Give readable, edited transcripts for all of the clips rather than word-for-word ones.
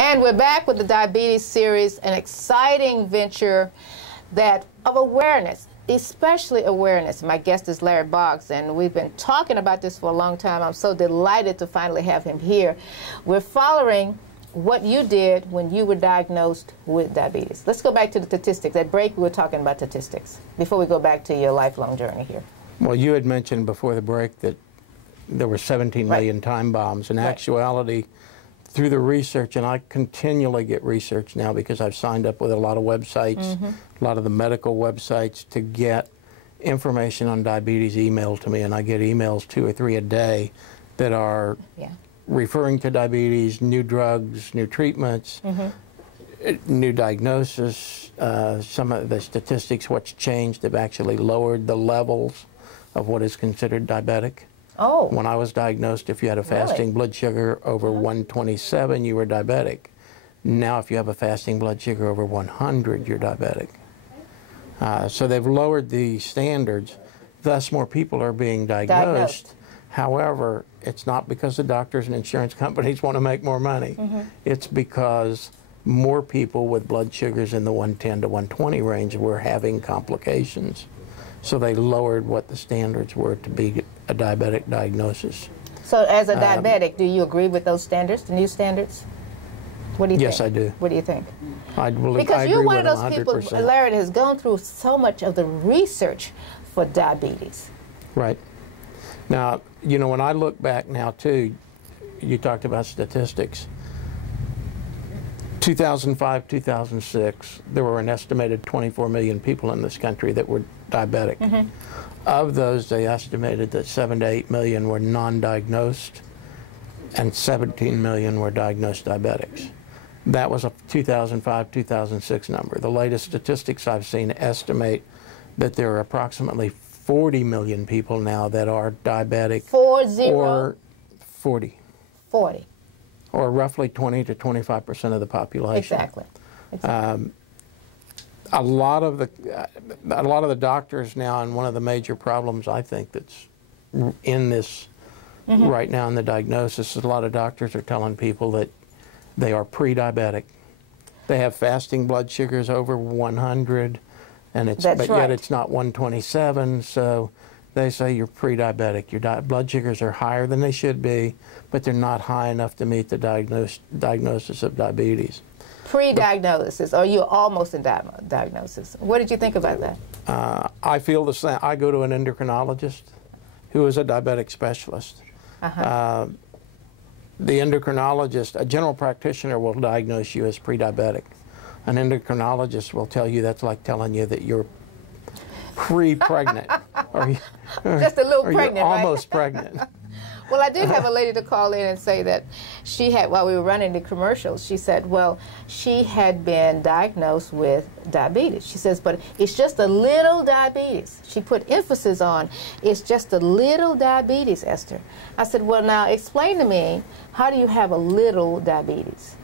And we're back with the diabetes series, an exciting venture of awareness, especially awareness. My guest is Larry Boggs, and we've been talking about this for a long time. I'm so delighted to finally have him here. We're following what you did when you were diagnosed with diabetes. Let's go back to the statistics. At break, we were talking about statistics before we go back to your lifelong journey here. Well, you had mentioned before the break that there were 17 million time bombs. In actuality, through the research, and I continually get research now because I've signed up with a lot of websites, a lot of the medical websites, to get information on diabetes emailed to me, and I get emails 2 or 3 a day that are referring to diabetes, new drugs, new treatments, new diagnosis. Some of the statistics, what's changed, have actually lowered the levels of what is considered diabetic. Oh. When I was diagnosed, if you had a fasting blood sugar over 127, you were diabetic. Now, if you have a fasting blood sugar over 100, you're diabetic. So they've lowered the standards, thus more people are being diagnosed. However, it's not because the doctors and insurance companies want to make more money. It's because more people with blood sugars in the 110 to 120 range were having complications. So they lowered what the standards were to be a diabetic diagnosis. So as a diabetic, do you agree with those standards, the new standards? What do you think? Yes, I do. What do you think? I believe, because you're one of those 100%. people, Larry, that has gone through so much of the research for diabetes. Right. Now, you know, when I look back now, too, you talked about statistics. 2005, 2006, there were an estimated 24 million people in this country that were diabetic. Of those, they estimated that 7 to 8 million were non-diagnosed, and 17 million were diagnosed diabetics. That was a 2005, 2006 number. The latest statistics I've seen estimate that there are approximately 40 million people now that are diabetic. 40? Or 40. 40. Or roughly 20 to 25% of the population. Exactly. A lot of the doctors now, and one of the major problems I think that's in this right now in the diagnosis is a lot of doctors are telling people that they are pre-diabetic. They have fasting blood sugars over 100, and yet it's not 127. So they say you're pre-diabetic. Your blood sugars are higher than they should be, but they're not high enough to meet the diagnosis of diabetes. Pre-diagnosis, or you're almost in diagnosis. What did you think about that? I feel the same. I go to an endocrinologist who is a diabetic specialist. The endocrinologist, a general practitioner, will diagnose you as pre-diabetic. An endocrinologist will tell you that's like telling you that you're pre-pregnant. Just a little pregnant, you're almost pregnant. Well, I did have a lady to call in and say that she had, while we were running the commercials, she said, well, she had been diagnosed with diabetes. She says, but it's just a little diabetes. She put emphasis on, it's just a little diabetes, Esther. I said, well, now explain to me, how do you have a little diabetes?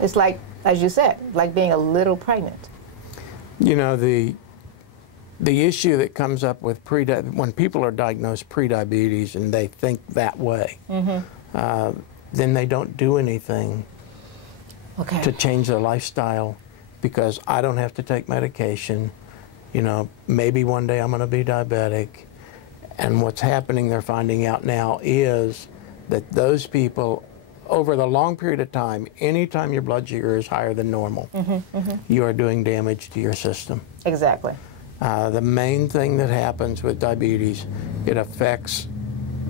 It's like, as you said, like being a little pregnant. You know, the issue that comes up with when people are diagnosed pre-diabetes and they think that way, then they don't do anything to change their lifestyle, because I don't have to take medication. You know, maybe one day I'm going to be diabetic. And what's happening, they're finding out now, is that those people, over the long period of time, anytime your blood sugar is higher than normal, you are doing damage to your system. Exactly. The main thing that happens with diabetes, it affects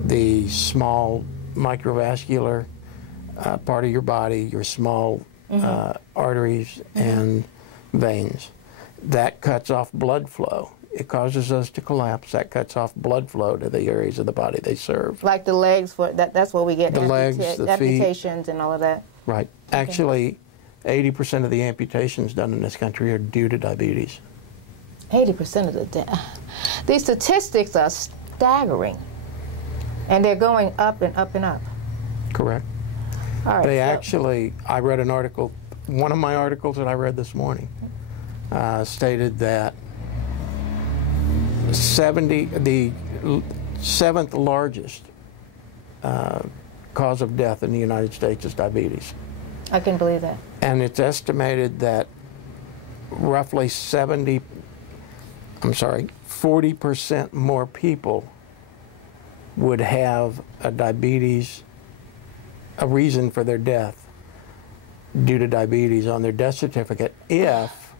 the small microvascular part of your body, your small arteries and veins. That cuts off blood flow. It causes those to collapse. That cuts off blood flow to the areas of the body they serve. Like the legs, that's where we get the legs, the amputations and all of that? Right. Actually, 80% of the amputations done in this country are due to diabetes. 80% of the these statistics are staggering, and they're going up and up and up. Correct. All right. They actually, I read an article, one of my articles that I read this morning stated that the 7th largest cause of death in the United States is diabetes. I can believe that. And it's estimated that roughly 40% more people would have a diabetes, a reason for their death due to diabetes on their death certificate if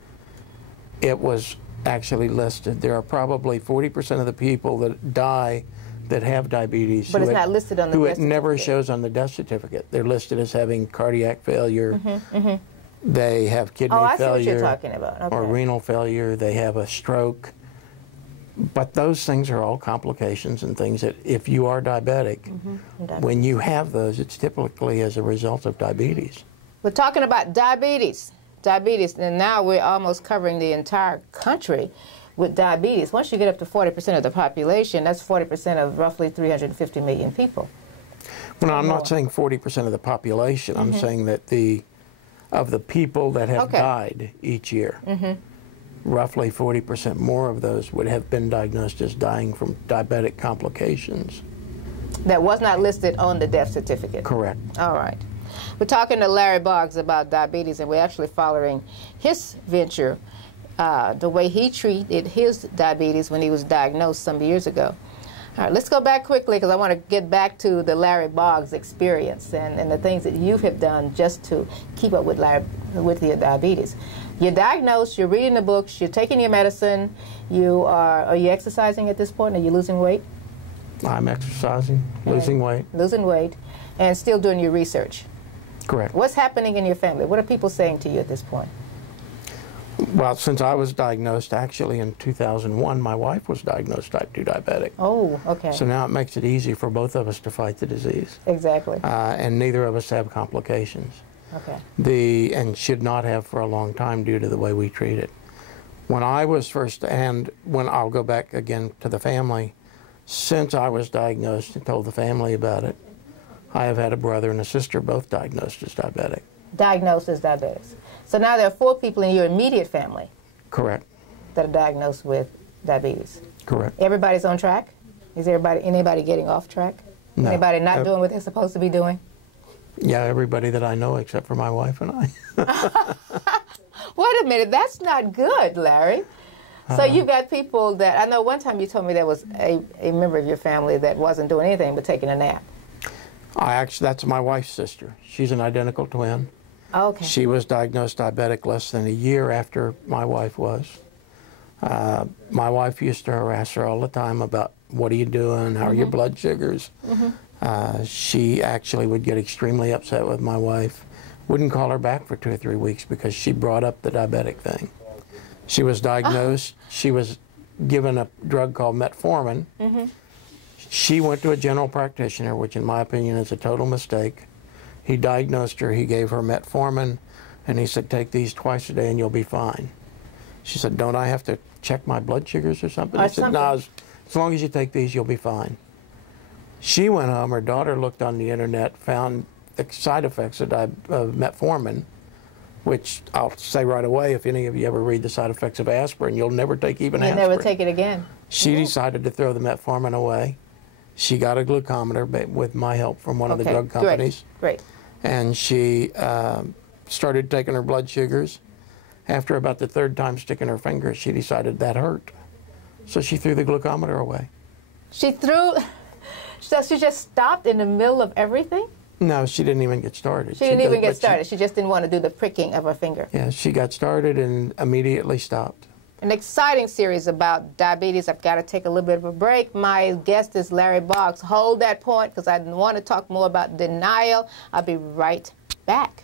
it was actually listed. There are probably 40% of the people that die that have diabetes, but it's not listed on the death certificate. Who it never shows on the death certificate. They're listed as having cardiac failure. They have kidney failure. I see what you're talking about. Okay. Or renal failure. They have a stroke. But those things are all complications and things that if you are diabetic, when you have those, it's typically as a result of diabetes. We're talking about diabetes. And now we're almost covering the entire country with diabetes. Once you get up to 40% of the population, that's 40% of roughly 350 million people. Well, no, I'm not saying 40% of the population. I'm saying that of the people that have died each year, roughly 40% more of those would have been diagnosed as dying from diabetic complications. That was not listed on the death certificate. Correct. All right. We're talking to Larry Boggs about diabetes, and we're actually following his venture, the way he treated his diabetes when he was diagnosed some years ago. All right, let's go back quickly because I want to get back to the Larry Boggs experience and the things that you have done just to keep up with your diabetes. You're diagnosed, you're reading the books, you're taking your medicine, are you exercising at this point? Are you losing weight? I'm exercising, losing weight. Losing weight, and still doing your research. Correct. What's happening in your family? What are people saying to you at this point? Well, since I was diagnosed, actually in 2001, my wife was diagnosed type 2 diabetic. Oh, okay. So now it makes it easy for both of us to fight the disease. Exactly. And neither of us have complications. Okay. And should not have for a long time due to the way we treat it. When I was when I'll go back again to the family, since I was diagnosed and told the family about it, I have had a brother and a sister both diagnosed as diabetic. Diagnosed as diabetics. So now there are 4 people in your immediate family. Correct. That are diagnosed with diabetes. Correct. Everybody's on track? Is anybody getting off track? No. Anybody not doing what they're supposed to be doing? Yeah, everybody that I know except for my wife and I. Wait a minute, that's not good, Larry. So you've got people that, I know one time you told me there was a member of your family that wasn't doing anything but taking a nap. That's my wife's sister. She's an identical twin. Okay. She was diagnosed diabetic less than a year after my wife was. My wife used to harass her all the time about, what are you doing? How are your blood sugars? She actually would get extremely upset with my wife. Wouldn't call her back for 2 or 3 weeks because she brought up the diabetic thing. She was diagnosed. She was given a drug called metformin. She went to a general practitioner, which in my opinion is a total mistake. He diagnosed her, he gave her metformin, and he said, take these twice a day and you'll be fine. She said, don't I have to check my blood sugars or something? He said, no, as long as you take these, you'll be fine. She went home, her daughter looked on the internet, found the side effects of metformin, which I'll say right away, if any of you ever read the side effects of aspirin, you'll never take even aspirin. You'll never take it again. She decided to throw the metformin away. She got a glucometer with my help from one of the drug companies. Great. And she started taking her blood sugars. After about the 3rd time sticking her finger, she decided that hurt. So she threw the glucometer away. So she just stopped in the middle of everything? No, she didn't even get started. She didn't even get started. She just didn't want to do the pricking of her finger. Yeah, she got started and immediately stopped. An exciting series about diabetes. I've got to take a little bit of a break. My guest is Larry Boggs. Hold that point because I want to talk more about denial. I'll be right back.